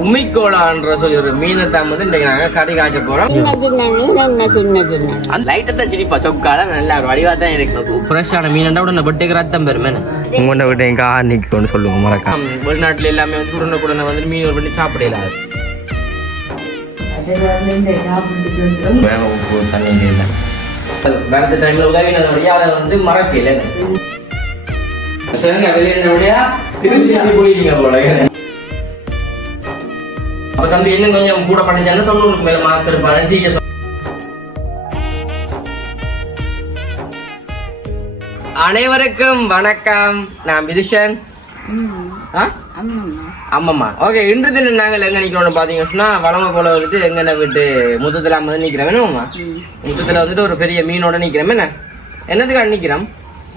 உம்மிக்கோளான்ற சொல்லி ஒரு மீனை தான் வந்து இன்றைக்கு நாங்கள் கறி காய்ச்ச போகிறோம் சின்ன சின்ன மீன்? என்ன சின்ன சின்ன மீன். அந்த லைட்டை தான் சிரிப்பா. சொக்கால நல்ல ஒரு வடிவா தான் இருக்கு. ஃப்ரெஷ்ஷான மீனண்டா உடனே வெட்டுக்கு ரத்தம் பெருமே உங்கள்கிட்ட விட்டு எங்க நிற்கணும்னு சொல்லுங்க மறக்காம. வெளிநாட்டுல எல்லாமே வந்து உடனே உடனே வந்து மீன் ஒரு பண்ணி சாப்பிடல வேகம் உப்பு தண்ணி இல்லை வரது டைம்ல உதவி நல்லபடியா அதை வந்து மறக்கல. சரிங்க குளிக்கிறீங்க போல. அப்ப தம்பி இன்னும் கொஞ்சம் கூட படிச்சாலும் தொண்ணூறுக்கு மேல மார்க் எடுப்பாங்க டீச்சர் அனைவருக்கும் வணக்கம். நான் விதுஷன்? ஆமாம்மா. ஓகே இன்று தினம் நாங்கள் எங்க நிக்கிறோம்னு பாத்தீங்கன்னா சொன்னா வளமை போல வந்துட்டு எங்க வீட்டு முத்தத்துல வந்து நிக்கிறோம். வேணுமா ம், முத்தத்துல வந்துட்டு ஒரு பெரிய மீனோட நிக்கிறோம். என்ன? என்னதுக்காக நிக்கிறோம்?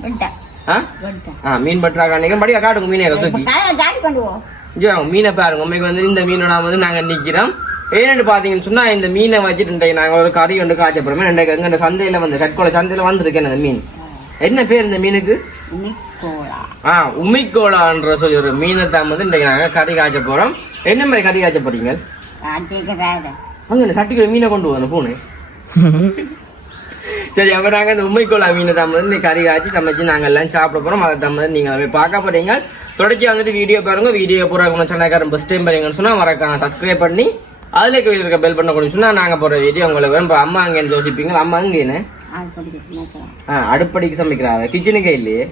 விட்டா, ஆ? மீன் பற்றாக நிக்கிறோம். படியா காட்டுங்க மீனை தூக்கி. ஐயோ மீனை பாருங்க. உண்மைக்கு வந்து இந்த மீனோட வந்து நாங்க நிக்கிறோம். ஏன்னு பாத்தீங்கன்னு சொன்னா இந்த மீனை வச்சுட்டு இன்றைக்கு நாங்க ஒரு கறி ஒன்று காய்ச்ச போறோம். இன்றைக்கு எங்க இந்த சந்தையில வந்து கட்கோள சந்தையில வந்திருக்கேன் அந்த மீன்? என்ன பேர் இந்த மீனுக்கு. ஆ உமிக்கோளான்ற சொல்லி ஒரு மீனை தான் வந்து இன்றைக்கு நாங்க கறி காய்ச்ச போறோம். என்ன மாதிரி கறி காய்ச்ச வேலை. அங்க இந்த சட்டிக்குள்ள மீனை கொண்டு வரணும் பூனை. சரி அப்ப நாங்க இந்த உண்மைக்கோளா மீனை தான் வந்து கறி காய்ச்சி சமைச்சு நாங்க எல்லாம் சாப்பிட போறோம். அதை தான் வந்து நீங்க போய் பார்க்க போறீங்க. தொடர்ச்சி வந்துட்டு வீடியோ பாருங்க. வீடியோ பூரா சேனல்காரன் ஃபர்ஸ்ட் டைம் பாருங்கன்னு சொன்னா மறக்காம சப்ஸ்கிரைப் பண்ணி அதுல இருக்க பெல் பண்ண கூட சொன்னா நாங்க போற வீடியோ உங்களுக்கு இப்ப அம்மா அங்கன்னு யோசிப்பீங்க அம்மா அங்கேன்னு அடுப்படிக்கு சமைக்கிறாங்க கிச்சனுக்கே இல்லையே?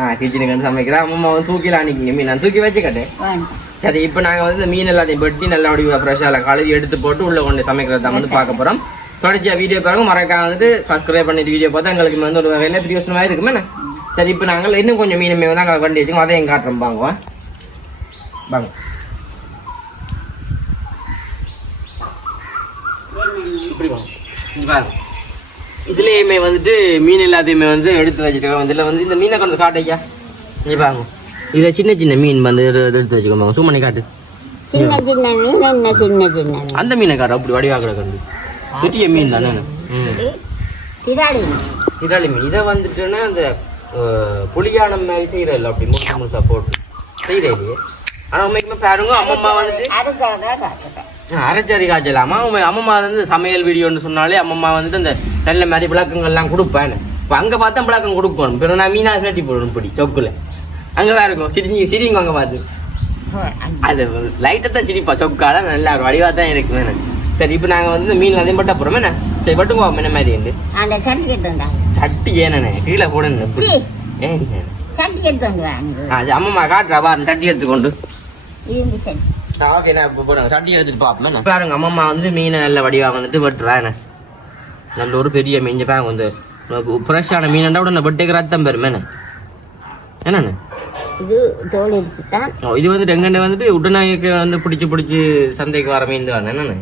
ஆ கிச்சனுக்கு வந்து சமைக்கிறா. அம்மா வந்து தூக்கில அன்னைக்கு மீன். நான் தூக்கி வச்சுக்கட்டேன். வேண்டாம். சரி இப்போ நாங்கள் வந்து மீன் எல்லாத்தையும் வெட்டி நல்லா வடிவா ஃப்ரெஷ்ஷாக கழுவி எடுத்து போட்டு உள்ள கொண்டு சமைக்கிறத தான் வந்து பார்க்க போகிறோம் தொடர்ச்சியாக வீடியோ பாருங்க. மறக்காம வந்துட்டு சப்ஸ்கிரைப் பண்ணிட்டு வீடியோ பார்த்தா எங்களுக்கு வந்து ஒரு வகையில் பிரியோசனமாக இருக்குமே என்ன? சரி இப்போ நாங்கள் இன்னும் கொஞ்சம் மீன் மீன் தான் வண்டி வச்சுக்கோம் அதையும் காட்டுறோம். வாங்க. பாருங்க. இதுலேயுமே வந்துட்டு மீன் எல்லாத்தையுமே வந்து எடுத்து வச்சுருக்கோம். இதில் வந்து இந்த மீனை கொஞ்சம் காட்டையா நீ பாருங்க. இதை சின்ன சின்ன மீன் வந்து எடு- எடுத்து வச்சுக்கோங்க சும்மா நீ காட்டு. சின்ன சின்ன மீன் என்ன சின்ன சின்ன. அந்த மீனை காட்டு. அப்படி வடிவா கூட கண்டு. பெரிய மீன் தானே? ம். திராளி மீன். இதை வந்துட்டுன்னா அந்த புளியானம் மாதிரி செய்யறதில்ல அப்படி முழுசு முழுசா போட்டு. செய்யறே ஆனால் உண்மைக்குமே பாருங்க அம்மம்மா வந்துட்டு அரைச்சாதான் காட்டுறேன். அரைச்சரி காய்ச்சலாமா அம்மம்மா வந்து சமையல் வீடியோன்னு சொன்னாலே அம்மம்மா வந்துட்டு அந்த நல்ல மாதிரி விளக்கங்கள்லாம் கொடுப்பேன் இப்போ அங்கே பார்த்தா விளக்கம் கொடுக்கணும். பிறகு நான் மீனா கட்டி போடணும் இப்படி சொக்குல. அங்கே வேற இருக்கும் சிரிங்க சிரிங்க அங்கே பார்த்து. அது லைட்டை தான் சிரிப்பா சொக்கால நல்லா ஒரு வடிவாக தான் இருக்கு சரி இப்போ நாங்கள் வந்து மீன் அதையும் பட்ட போகிறோமே என்ன? சரி பட்டுங்க என்ன மாதிரி இருந்து அந்த சட்டி ஏனண்ணே கீழே போடுங்க. ஏன் சட்டி எடுத்து வந்து அம்மம்மா காட்டுறா பாரு சட்டி எடுத்துக்கொண்டு ஓகே நான் இப்போ போடுங்க. சட்டி எடுத்துட்டு பார்ப்போம் பாருங்க அம்மம்மா வந்துட்டு மீனை நல்ல வடிவாக வந்துட்டு வெட்டுறா என்ன? நல்ல ஒரு பெரிய மீன் பாருங்க வந்து. ஃப்ரெஷ்ஷான மீனண்டா உடனே வெட்டுக்கு ரத்தம் பெருமே என்ன? என்னண்ணே இது தோல் எடுத்து தான் ஓ, இது வந்துட்டு எங்கண்ட வந்துட்டு உடனாய்க்கு வந்து பிடிச்சி பிடிச்சி சந்தைக்கு வர மீன் தான் என்னண்ணே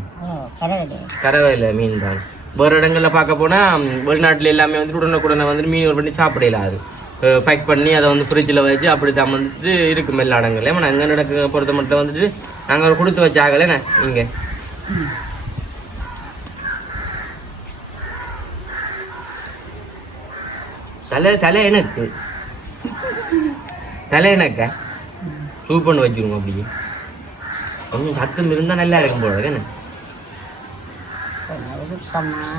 கரவையில் மீன் தான். வேறு இடங்களில் பார்க்க போனால் வெளிநாட்டில் எல்லாமே வந்துட்டு உடனுக்குடனே வந்துட்டு மீன் பண்ணி சாப்பிடல அது. பேக் பண்ணி அதை வந்து ஃப்ரிட்ஜில் வச்சு அப்படி தான் வந்துட்டு இருக்கும் எல்லா இடங்களையும் ஆனால் எங்கள் நடக்க பொறுத்த மட்டும் வந்துட்டு நாங்கள் கொடுத்து வச்ச ஆகலைண்ணே இங்கே? தலை தலை எனக்கு. தலை எனக்கா. சூப் பண்ணி வச்சுருங்க அப்படியே. கொஞ்சம் சத்தம் இருந்தால் நல்லா இருக்கும் போல என்ன?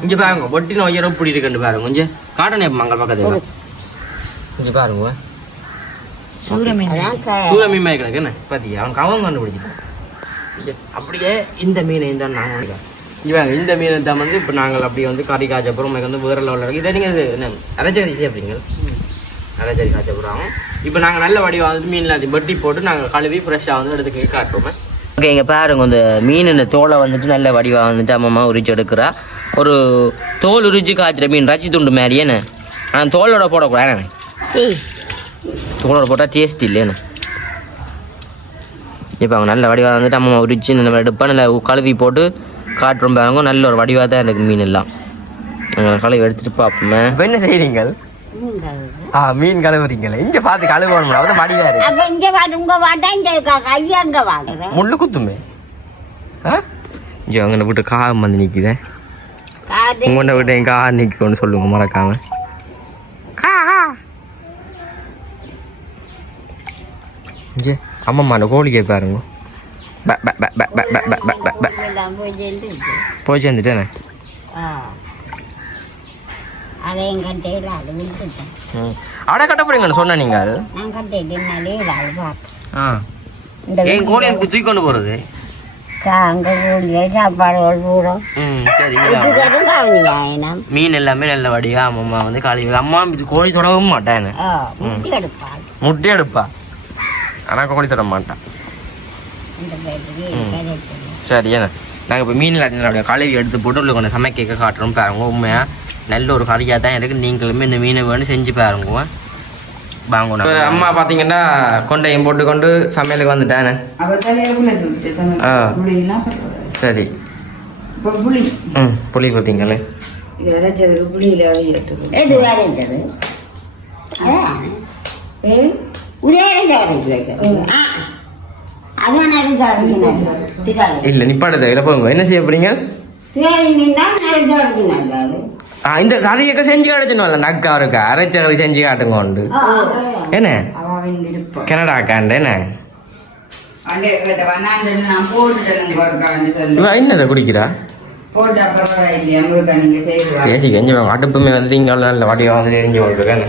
இங்க பாருங்க ஒட்டின ஒய்யரோ இப்படி இருக்குன்னு பாருங்க கொஞ்சம் காட்டனே மங்கள் பக்கத்துல இங்க பாருங்க அதான் க- சூர மீன் கிடக்கு என்ன பாத்தியா அவன் கவனம் கண்டுபிடிச்சிட்டான் இங்க அப்படியே இந்த மீனை இந்த நாங்கள் பாருங்க இந்த மீனை தான் வந்து இப்போ நாங்கள் அப்படியே வந்து கறி காய்ச்ச அப்புறம் உங்களுக்கு வந்து வேற லெவலில் இருக்கு இதை நீங்கள் என்ன அரைச்சரி செய்யப்படுங்க அரைச்சரி காய்ச்ச போகிறாங்க இப்போ நாங்கள் நல்ல வடிவம் வந்துட்டு மீன் எல்லாத்தையும் வெட்டி போட்டு நாங்கள் கழுவி ஃப்ரெஷ்ஷாக வந்து எடுத்து காட்டுறோம் ஓகே இங்கே பாருங்க இந்த மீன் இந்த தோலை வந்துட்டு நல்ல வடிவாக வந்துட்டு அம்மா உரிச்சு எடுக்கிறா. ஒரு தோல் உரிச்சு காய்ச்சிற மீன் ரச்சி துண்டு மாதிரியே ஆனால் தோலோட போடக்கூடாது தோலோட போட்டால் டேஸ்ட் இல்லைன்னு இப்போ அவங்க நல்ல வடிவாக வந்துட்டு அம்மா உரிச்சு இந்த மாதிரி எடுப்பா. நல்லா கழுவி போட்டு காட்டுறோம் பாருங்க நல்ல ஒரு வடிவாக தான் எனக்கு மீன் எல்லாம். கழுவி எடுத்துட்டு பார்ப்போமே என்ன செய்கிறீங்க மீன் கழுவு. ஆ மீன் கழுவுறீங்களே. இங்க பாத்து கழுவணும் அவரு மடியா இருக்கு அப்ப இங்க வாடு உங்க வாடா இங்க ஐயா இங்க வாடு முள்ளு குத்துமே. இங்க அங்க விட்டு காகம் வந்து நிக்குதே. உங்கள்கிட்ட விட்டு என் கா நிக்கணும்னு சொல்லுங்க மறக்காம. இங்கே அம்மம்மான கோழிக்கே பாருங்க போய் சேர்ந்துட்டேனே. அது அடை கட்ட போறீங்கன்னு சொன்ன நீங்கள் நான் கட்டைக்கு என்னாலே அது பார்த்தேன். ஆ. இந்த ஏன் கோழி தூக்கி கொண்டு போகிறது அங்கே சாப்பாடுகள் கவனியாயினம் மீன் எல்லாமே நல்ல வடியா அம்மா வந்து காலி. அம்மா கோழி தொடவும் மாட்டேன் முட்டி எடுப்பாள் முட்டை எடுப்பா. ஆனால் கோழி தொட மாட்டான் சரி ஏன்னா நாங்கள் இப்போ மீன் அப்படியே கழுவி எடுத்து போட்டு உள்ள கொஞ்சம் சமைக்க காட்டுறோம் பாருங்க உண்மையாக நல்ல ஒரு கறியாக தான் இருக்குது நீங்களுமே இந்த மீனை வேணும் செஞ்சு பாருங்க. வாங்கணும் அம்மா பார்த்தீங்கன்னா கொண்டையும் போட்டு கொண்டு சமையலுக்கு வந்துட்டானே. ஆ. சரி. புளி. ம் புளி பார்த்தீங்களே இல்ல நிப்பாடு போங்க. என்ன செய்ய போறீங்க? இந்த கறியக்க செஞ்சு காட்டுச்சுனோம்ல நக்கா இருக்க அரைச்ச கறி செஞ்சு காட்டுங்க உண்டு என்ன கனடாக்காண்டு என்ன என்னதை குடிக்கிறா பேசி கெஞ்சுவாங்க அடுப்புமே வந்து இங்கே நல்ல வடிவம் வந்து எரிஞ்சு போட்டுருக்கேன்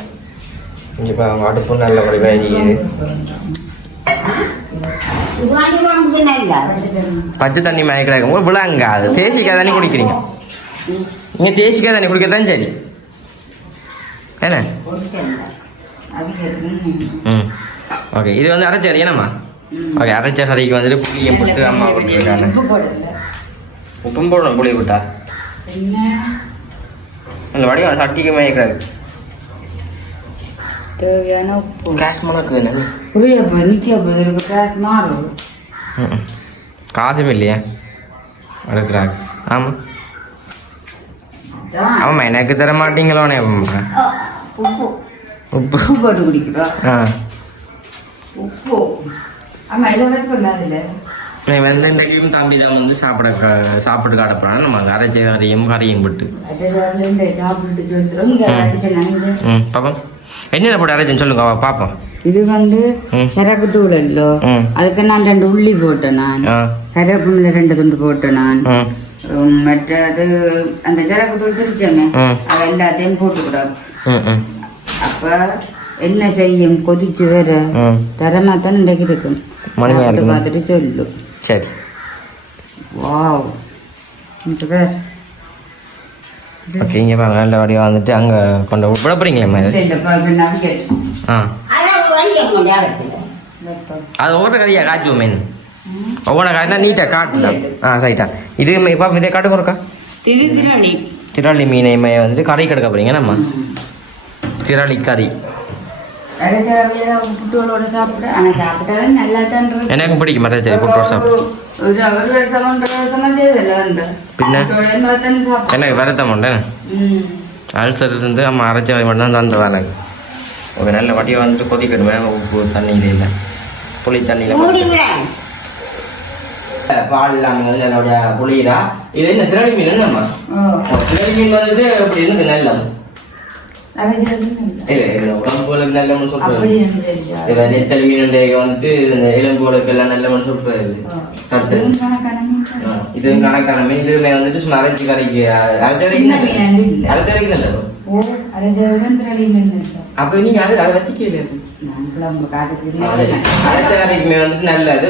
இங்கே பாருங்க அடுப்பும் நல்ல வடிவாக பச்சை தண்ணி மயக்கிறாங்க உங்களுக்கு விழாங்க அது தேசிக்காய் தண்ணி குடிக்கிறீங்க நீங்கள் தேசிக்காய் தண்ணி குடிக்கத்தான் சரி. என்ன? ம். ஓகே இது வந்து அரைச்ச கறி என்னம்மா? ஓகே அரைச்ச கறிக்கு வந்துட்டு புளியை போட்டு அம்மா போடல உப்பும் போடணும் புளியை போட்டா. அந்த வடிவம் சட்டிக்கு மயக்கிறாரு தேவையான உப்பு. கேஸ் மணக்குது என்ன புரிய மாறும். ம் காசும் இல்லையா? எடுக்கிறாங்க. ஆமாம் ஆமாம் எனக்கு தர மாட்டீங்களோனே உப்பு. உப்பு. போட்டு குடிக்கிறோம் ஆ. உப்பு. ஆமாம் இதெல்லாம் இப்போ மேலே வெள்ளண்டையும் தம்பி தான் வந்து சாப்பிட சாப்பிட்டு காட்ட போறாங்க நம்ம அரைச்ச வரையும் கரையும் போட்டு. பாப்போம். என்னென்ன ரெண்டு துண்டு போட்டேன் மற்றது அந்த சரக்கு தூள் திரிச்சோமே. அதை எல்லாத்தையும் போட்டுக்கூடாது அப்ப என்ன செய்யும்? கொதிச்சு வேற தரமா தான் இன்றைக்கு இருக்கும்? பார்த்துட்டு சொல்லு. சரி. வாவ். இந்த பேர். ஓகே இங்கே பாருங்க. நல்ல வடிவா வந்துட்டு அங்கே கொண்டு விட போகிறீங்களே இல்ல மாதிரி இல்ல பாக்க நான் கேட்டேன் ஆ. அது ஒவ்வொரு கறியாக காய்ச்சுவோம் மீன். ஒவ்வொன்றா காட்டினா நீட்டாக காட்டுதான் ஆ ரைட்டா இது இப்போ இதே காட்டுங்க இருக்கா திருத்திரளி திரளி மீனை வந்துட்டு கறி கெடுக்க போறீங்க நம்ம திராளி கறி. எனக்கு பிடிக்கும் மரச்சரி புட்டோட சாப்பிட்டு பின்ன? எனக்கு விரதம் உண்டு. அல்சர் இருந்து அரைச்சி அரைச்ச மட்டும்தான் தந்து வேலை ஒரு நல்ல வட்டியை வந்துட்டு கொதிக்கணுமே உப்பு தண்ணியில் இல்லை. புளி தண்ணியில் பால் இல்லாமல் அதோட புளியரா இது என்ன திரளி மீன் நம்ம திரளி மீன் வந்து இப்படி இருந்து நல்லம் உடம்புகளுக்கு நல்ல சொல்றது நெத்தல் மீன் வந்துட்டு இந்த எலும்புகளுக்கு எல்லாம் நல்ல சொல்றது சத்து இது கணக்கான மீன் இதுமே வந்துட்டு சும்மா அரைச்சி கரைக்கு அரைச்சரைக்கு அரைச்சரைக்கு நல்ல அப்ப நீங்க அதை அதை நல்லது.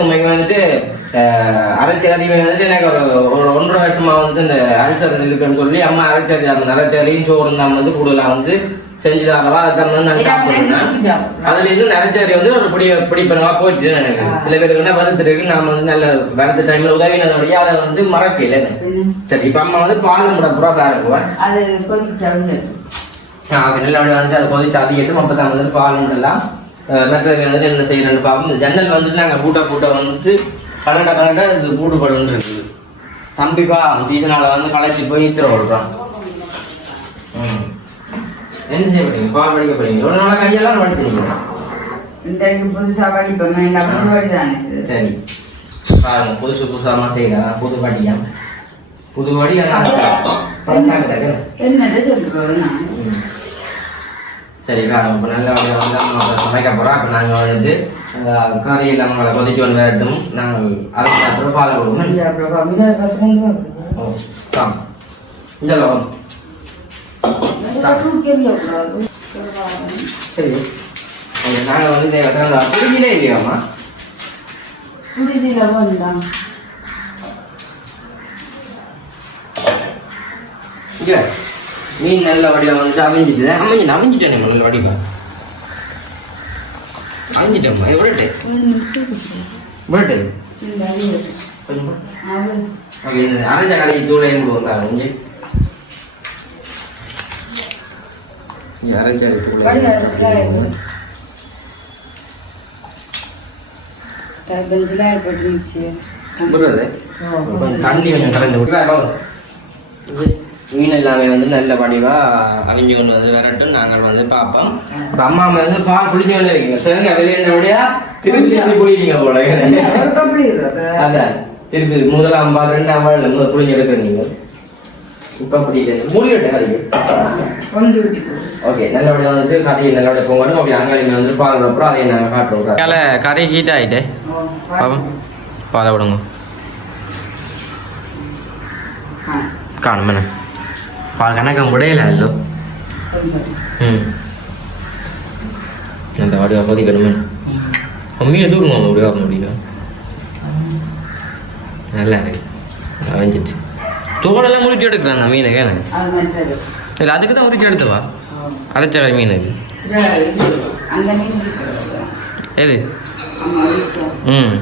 அஹ், அரைச்ச கறிக்குமே வந்துட்டு எனக்கு ஒரு ஒரு ஒன்றரை வருஷமா வந்து இந்த அல்சர் இருக்குன்னு சொல்லி அம்மா அரைச்சரி அந்த அரைச்சரியும் சோறு தான் வந்து கூடுதலா வந்து செஞ்சு தரவா அதை வந்து நான் சாப்பிடுறேன் அதுல இருந்து நரைச்சேரி வந்து ஒரு பிடி பிடிப்பனவா போயிட்டு எனக்கு. சில பேருக்கு என்ன வருத்துருக்கு நாம வந்து நல்ல வருத்த டைம்ல உதவினதோடய அதை வந்து மறக்கல. சரி இப்ப அம்மா வந்து பால் முட புறா பாருங்க அது கொதிச்சவங்க அது நல்லபடியா வந்து அதை கொதிச்சு அவியட்டும் அப்பதான் வந்து பால் முடலாம் மற்றது வந்துட்டு என்ன செய்யறேன்னு பார்ப்போம். ஜன்னல் வந்துட்டு நாங்க பூட்ட பூட்ட வந்துட்டு கலண்ட கலண்ட இது பூட்டுப்படும் இருக்குது. தம்பிப்பா டீசனால வந்து களைச்சி போய் இத்திர விடுறான் ம். என்ன செய்ய போறீங்க? படிக்க போறீங்க? ஒரு நாள் கையெல்லாம் படிக்கிறீங்க இன்றைக்கு புதுசா படிப்போம் வேண்டாம் புது வழிதானே இது. சரி. பாருங்க புதுசு புதுசாக செய்யலாம் புது படியா புது படி என்னது சொல்றது? நான்? சரி பாருங்க இப்போ நல்ல வந்து சமைக்க போகிறோம் அப்போ நாங்கள் வந்துட்டு எல்லாம் நம்மளை கொதிச்சு வந்து வரட்டும் நாங்கள் அரைச்சி அப்புறம் பால் கொடுக்கணும் இந்த கூடாது சரி. நாங்கள் வந்து புரியிலே இல்லையாம்மா புரிதில வேண்டாம் மீன் நல்ல வடிவம் வந்துட்டு அமைஞ்சிட்டு அமைஞ்சு அமைஞ்சிட்டேன் நல்ல வடிவம். அமைஞ்சிட்டேம்மா எவ்வளோட்டு எவ்வளோட்டு கொஞ்சம் அரைஞ்ச கறி தூளை பெஞ்சில் ஏற்பட்டுருச்சு. விடுறது. கொஞ்சம் தண்ணி கொஞ்சம் கலந்து விட்டு மீன் எல்லாமே வந்து நல்ல படிவா அவிஞ்சு கொண்டு வந்து வரட்டும். நாங்கள் வந்து பார்ப்போம். இப்ப அம்மா அம்மா வந்து பால் குடிச்சு கொண்டு இருக்கீங்க. சரிங்க வெளியேண்டபடியா திருப்பி திருப்பி குடிக்கிறீங்க போல. அதான். திருப்பி முதலாம் பால் ரெண்டாம் பால் முதல் குடிஞ்சு எடுக்கிறீங்க இப்ப அப்படி இல்லை மூடிவிட்ட கறிக்கு கொண்டு விட்டு ஓகே நல்லபடியா வந்து கறி நல்லபடியா போங்கணும். அப்படி அங்காளிங்க வந்து பால் அப்புறம் அதை நாங்கள் காட்டுறோம். கறி ஹீட் ஆயிட்டு. பாப்போம். பாலை விடுங்க. കാണും కనకం కూడా వెళ్ళాలి அந்த ஆடு அம்மாதி கடுமை அம்மியை தூரமா முடியும் ஆக முடியும் நல்லா இருக்கு. அரைஞ்சிச்சு தோலெல்லாம் முடிச்சு எடுக்கலாம் அந்த மீனை கேன இல்லை அதுக்கு தான் முடிச்சு எடுத்தவா? அரைச்ச மீன் அது. எது? ம்.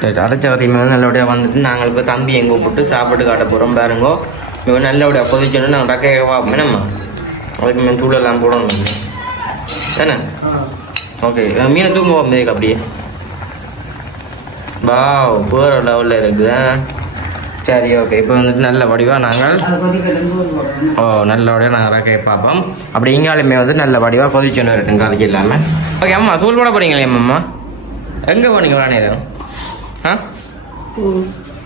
சரி அரைச்ச வரையும் நல்லபடியாக வந்துட்டு நாங்கள் இப்போ தம்பி எங்கே போட்டு சாப்பிட்டு காட்ட போகிறோம் பாருங்கோ. இவன் நல்லபடியாக பொதிச்சோன்னு நாங்கள் ரக்கையை பார்ப்போம். என்னம்மா? அதுக்கு மீன் தூளெல்லாம் போடணும். தானே? ஓகே மீனை தூங்குவோம் மேக்கு அப்படியே பா வேற லெவலில் இருக்குது. சரி ஓகே இப்போ வந்துட்டு நல்ல வடிவாக நாங்கள் ஓ நல்லபடியாக நாங்கள் ரக்கையை பார்ப்போம். அப்படி இங்காலுமே வந்து நல்ல வடிவாக பொதிச்சோன்னு இருக்கட்டும் கதைக்கு இல்லாமல் ஓகே அம்மா தூள் போட போகிறீங்களே அம்மா எங்கே போனீங்க நேரம்? ஆ?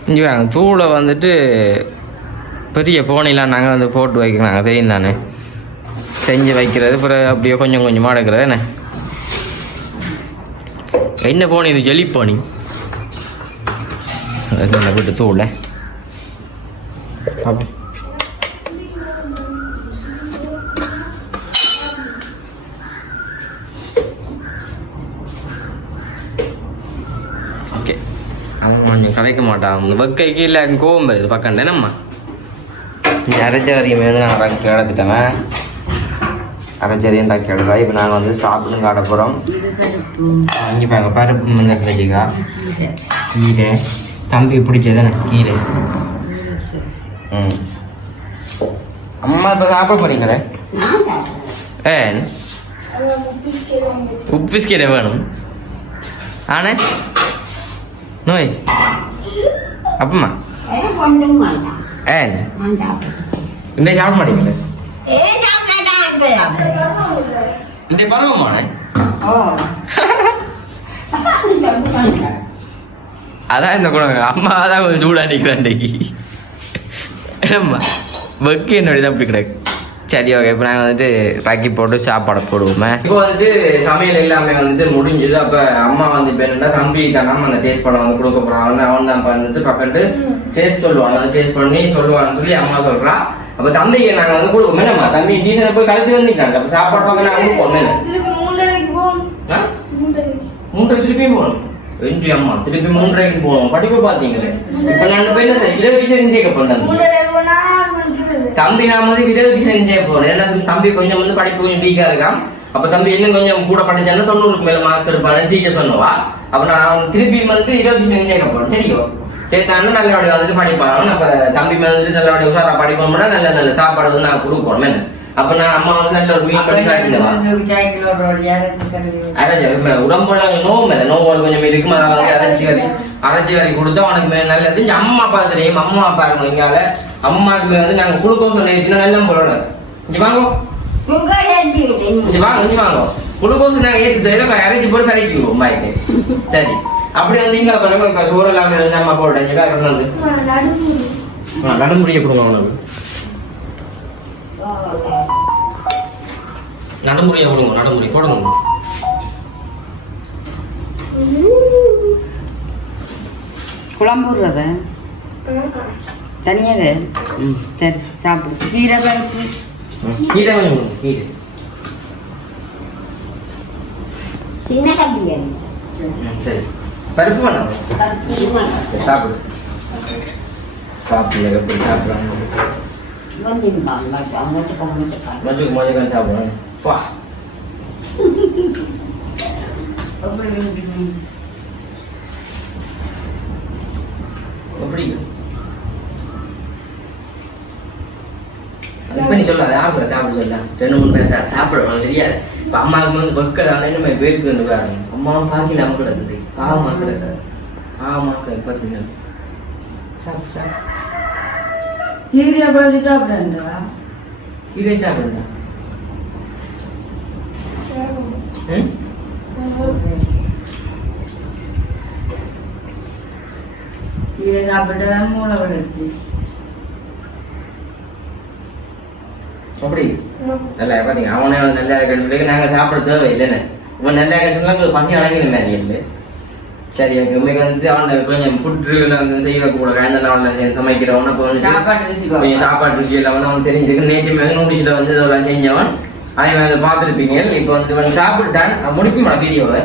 இங்கே தூளை வந்துட்டு பெரிய போனிலாம் நாங்கள் வந்து போட்டு வைக்கிறாங்க தெரியும் தானே? செஞ்சு வைக்கிறது அப்புறம் அப்படியே கொஞ்சம் கொஞ்சமாக எடுக்கிறது என்ன? என்ன போனி இது ஜெலி என்ன விட்டு தூளை. ஓகே. அவன் கொஞ்சம் கதைக்க மாட்டான். வெக்கைக்கு இல்லை கோவம் வருது. பக்கம் என்னம்மா? இந்த அரைச்சவரியுமே வந்து நான் அரைச்சி எடுத்துட்டேன் அரைச்சரியும் தான் எடுத்தா இப்போ நாங்கள் வந்து சாப்பிட்டு காட்ட போகிறோம் இது பாருங்க பாங்க பருப்பு வந்து வச்சுக்கா கீரை. தம்பி பிடிச்சது எனக்கு கீரை. ம். அம்மா இப்போ சாப்பிட போகிறீங்களே ஏ சாப்பிடுறேன். கீரை உப்பு வேணும். ஆனே? நோய்? அப்பம்மா ஏன். இந்த சாப்பிட மாட்டீங்களே? இந்த பருவமானே. அதான் இந்த குணம் அம்மா தான் கொஞ்சம் சூடாக நிற்கிறேன் வெக்கு என்னுடைய தான் இப்படி கிடக்கு சரி ஓகே இப்போ நாங்கள் வந்துட்டு ராக்கி போட்டு சாப்பாடை போடுவோமே. இப்போ வந்துட்டு சமையல் எல்லாமே வந்துட்டு முடிஞ்சது. அப்போ அம்மா வந்து இப்போ என்னன்னா தம்பி தானே அந்த டேஸ்ட் படம் வந்து கொடுக்க போகிறாங்க அவன் தான் வந்துட்டு பக்கத்து டேஸ்ட் சொல்லுவான். வந்து டேஸ்ட் பண்ணி சொல்லுவான்னு சொல்லி அம்மா சொல்றா. அப்போ தம்பிக்கு நாங்கள் வந்து கொடுப்போம். என்னம்மா தம்பி டீசனை போய் கழிச்சு வந்துட்டாங்க. அப்போ சாப்பாடு பக்கம் நாங்கள் கொடுப்போம் மூன்றரை திருப்பியும் போகணும். ரெண்டு அம்மா திருப்பி மூன்றரைக்கு போகணும். படிப்பு பார்த்தீங்களே இப்போ நான் போய் என்ன இரவு விஷயம் சேர்க்க பண்ணேன் மூன்றரை போனா ஆறு மணிக்கு வருது. தம்பி நான் வந்து இரவு விஷயம் செய்ய ஏன்னா தம்பி கொஞ்சம் வந்து படிப்பு கொஞ்சம் வீக்கா இருக்கான் அப்ப தம்பி இன்னும் கொஞ்சம் கூட படிச்சாலும் தொண்ணூறுக்கு மேல மார்க் இருப்பான்னு டீச்சர் சொன்னவா. அப்ப நான் திருப்பி வந்து இருபது விஷயம் சேர்க்க போறேன். சரியோ? சரி நான் நல்லபடியா வந்துட்டு படிப்பான். அப்ப தம்பி வந்துட்டு நல்லபடியாக உஷாரா படிக்கணும்னா நல்ல நல்ல சாப்பாடு வந்து நான் கொடுப்போம். என்ன? அப்ப நான் அம்மா வந்து நல்ல ஒரு மீட் பண்ணி இப்ப உடம்புல நோவு மேல நோவு கொஞ்சம் இருக்குமா அரைச்சி வரி அரைச்சி வரி கொடுத்தா உனக்கு மேல நல்லது. இங்க அம்மா அப்பா தெரியும். அம்மா அப்பா இருக்கும் இங்கால. அம்மாக்கு மேல வந்து நாங்க குளுக்கோஸ் சொன்ன நல்லா போடணும் இங்க வாங்க. இங்க வாங்க இங்க வாங்க. குளுக்கோஸ் நாங்க ஏத்தி தரல அரைச்சி போட்டு கரைக்குவோம் பாய்க்கு சரி. அப்படி வந்து இங்க பாருங்க. இப்ப சோறு எல்லாமே வந்து அம்மா போட்டேன். நடுமுடிய கொடுங்க உனக்கு. நடுமுறையை கொடுங்க நடுமுறை? போடுங்க குழம்பு விடுறத தனியாக. சரி சாப்பிடு. கீரை பருப்பு. கீரை கொடுங்க, கீரை. சின்ன கம்பியா ம், சரி. பருப்பு வேணாம். சாப்பிடு. சாப்பிடல எப்படி விரும்புறீங்க? எப்படி இப்ப நீ சொல்லாத யாருக்கு சாப்பிட சொல்ல ரெண்டு மூணு பேர் சா- சாப்பிடுவாங்க தெரியாது இப்ப அம்மாவுக்கு வந்து வெக்கதால நம்ம பேருக்கு பாருங்க அம்மாவும் பாக்கி நம்ம கூட இருக்கு பாவம் மக்கள் பாவம் மக்கள் பார்த்தீங்க சாப்பிடு கீரையை பழகி சாப்பிடுறா கீரை சாப்பிடுங்க கீரை சாப்பிட்டதான் மூளை வளர்ச்சி. அப்படி? நல்லா பாத்தீங்க அவனே நல்லா இருக்கணும் நாங்க சாப்பிட தேவையில்லைன்னு. இவன் நல்லா இருக்கணும் பசி மாதிரி இல்லை சரி எனக்கு உண்மைக்கு வந்துட்டு அவனை கொஞ்சம் ஃபுட்டு வந்து செய்யற கூட கலந்த நாளில் சமைக்கிறவன் அப்போ வந்து கொஞ்சம் சாப்பாடு ருசி எல்லாம் வந்து அவன் தெரிஞ்சிருக்கு நேற்று மேக நூடிஸில் வந்து இதெல்லாம் செஞ்சவன். அதை வந்து பார்த்துருப்பீங்க. இப்போ வந்து இவன் சாப்பிட்டுட்டான். நான் முடிப்போம் வீடியோவை.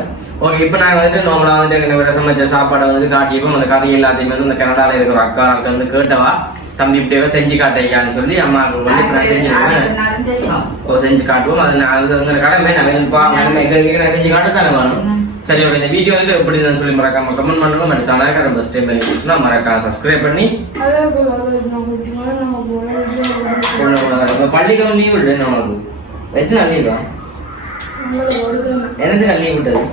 ஓகே இப்போ நாங்கள் வந்துட்டு நார்மலாக வந்து எனக்கு சமைச்ச சாப்பாடை வந்து காட்டியிருப்போம் அந்த கறி எல்லாத்தையுமே வந்து இந்த கனடாவில் இருக்கிற அக்கா அக்கா வந்து கேட்டவா? தம்பி இப்படியே செஞ்சு காட்டிருக்கான்னு சொல்லி அம்மாவுக்கு வந்து நான் தெரியும் ஓ செஞ்சு காட்டுவோம். அது நான் அது வந்து கடமை. நான் செஞ்சு காட்ட தானே வேணும் சரி ஓகே இந்த வீடியோ வந்து எப்படி சொல்லி மறக்காம கமெண்ட் பண்ணுங்க நம்ம சேனலுக்கு நம்ம ஸ்டே டைம் மறக்காம சப்ஸ்கிரைப் பண்ணி பள்ளிக்கு வந்து லீவ் விடுறேன் உனக்கு எத்தனை நாள் லீவா எனக்கு நாள் லீவ் விட்டது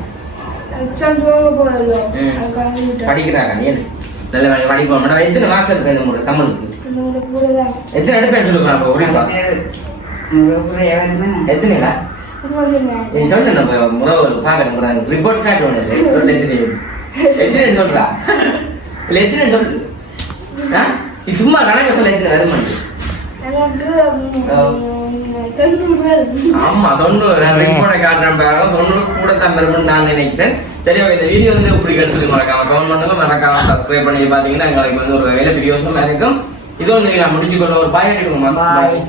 படிக்கிறாங்க நீ நல்ல வேலை படிக்கணும் மேடம் எத்தனை மார்க்ஸ் இருக்கு இந்த முறை தமிழுக்கு எத்தனை எடுப்பேன் சொல்லுங்க நீ சொல்லு நம்ம முறவு பார்க்கணும் ரிப்போர்ட் கார்டு ஒன்று சொல்லு எத்தனை எத்தனை சொல்றா. இல்ல எத்தனை சொல்லு ஆ? நீ சும்மா கணக்கு சொல்ல எத்தனை வருமானம் ஆமா தொண்ணூறு நான் ரிப்போர்ட்டை காட்டுறேன் பாருங்க தொண்ணூறு கூட தான் நான் நினைக்கிறேன் சரி ஓகே இந்த வீடியோ வந்து இப்படி சொல்லி மறக்காம கமெண்ட் பண்ணுங்க. மறக்காம சப்ஸ்கிரைப் பண்ணி பாத்தீங்கன்னா எங்களுக்கு வந்து ஒரு வேலை பிரியோசனமா இருக்கும். இது வந்து நான் முடிச்சுக்கொள்ள ஒரு பாய் அடிக்கணுமா? Bye.